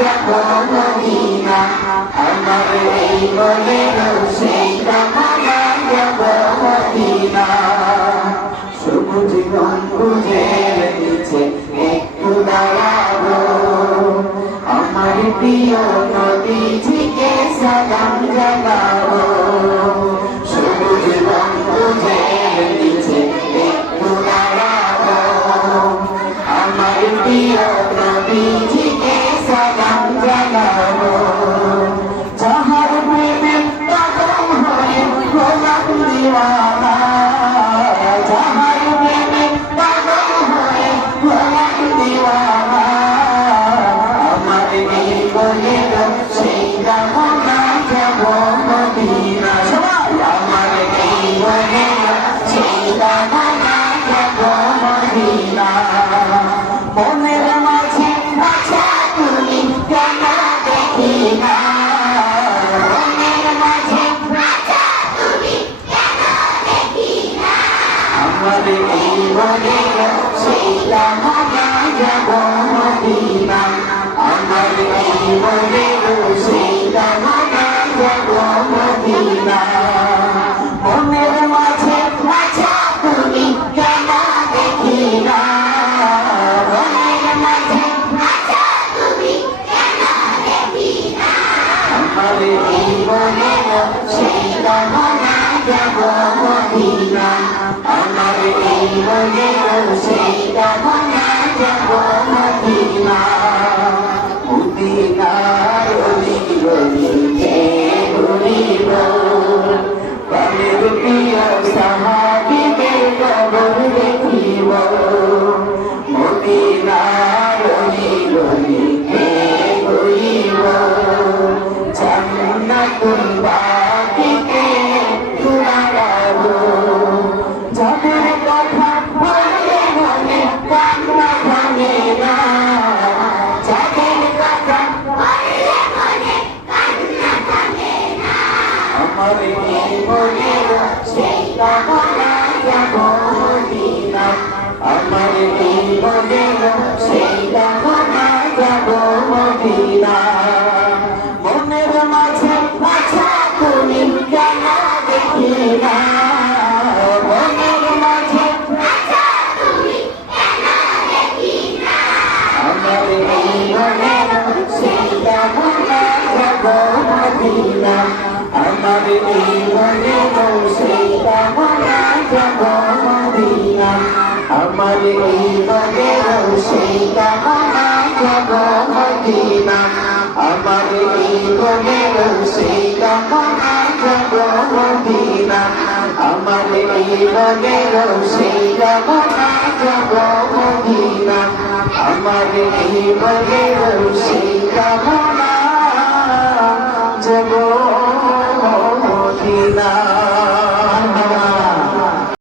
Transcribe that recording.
যাব মদিনা আমার এই মনের সেই কামনা যাব মদিনা সবুজ গম্বুজের নিচে একটু দাঁড়াবো আমার প্রিয় নবীজিকে সালাম জানাবো সবুজ গম্বুজের নিচে একটু দাঁড়াবো আমার প্রিয় নবীজিকে সালাম জানাবো যাহার প্রেমে পাগল হয়ে হলাম দিওয়ানা যাহার প্রেমে পাগল হয়ে হলাম দিওয়ানা আমার এই মনের সেই কামনা যাব মদিনা সবাই আমার এই মনের সেই কামনা যাব মদিনা মনের মাঝে আচ্ছা তুমি কেন দেখি না মনের মাঝে আচ্ছা তুমি কেন দেখি না আমার এই মনের সেই কামনা যাব মদিনা আমার এই মনের সেই কামনা যাব মদিনা মনের মাঝে আচ্ছা তুমি কেন দেখি না মনের মাঝে আচ্ছা তুমি কেন দেখি না আমার এই মনের সেই কামনা যাব মদিনা আমার এই মনের সেই কামনা যাব মদিনা মদিনার অলি গলিতে ঘুরিব প্রাণের প্রিয় সাহাবীদের কবর দেখিব মদিনার অলি গলিতে ঘুরিব জান্নাতুল বাকিতে ঘুরাবো যাদের কথা বললে মনে কান্না ভাঙে না যাদের কথা বললে মনে কান্না ভাঙে না আমার এই মনের সেই কামনা যাব মদিনা আমার এই মনের সেই কামনা যাব মদিনা মনের মাঝে আচ্ছা তুমি কেন দেখি না মনের মাঝে আচ্ছা তুমি কেন দেখি না আমার এই মনের সেই কামনা যাব মদিনা আমার এই মনের সেই কামনা যাব মদিনা আমার এই মনের সেই কামনা যাব মদিনা আমার এই মনের সেই কামনা যাব মদিনা আমার এই মনের সেই কামনা যাব মদিনা আমার এই মনের সেই কামনা যাব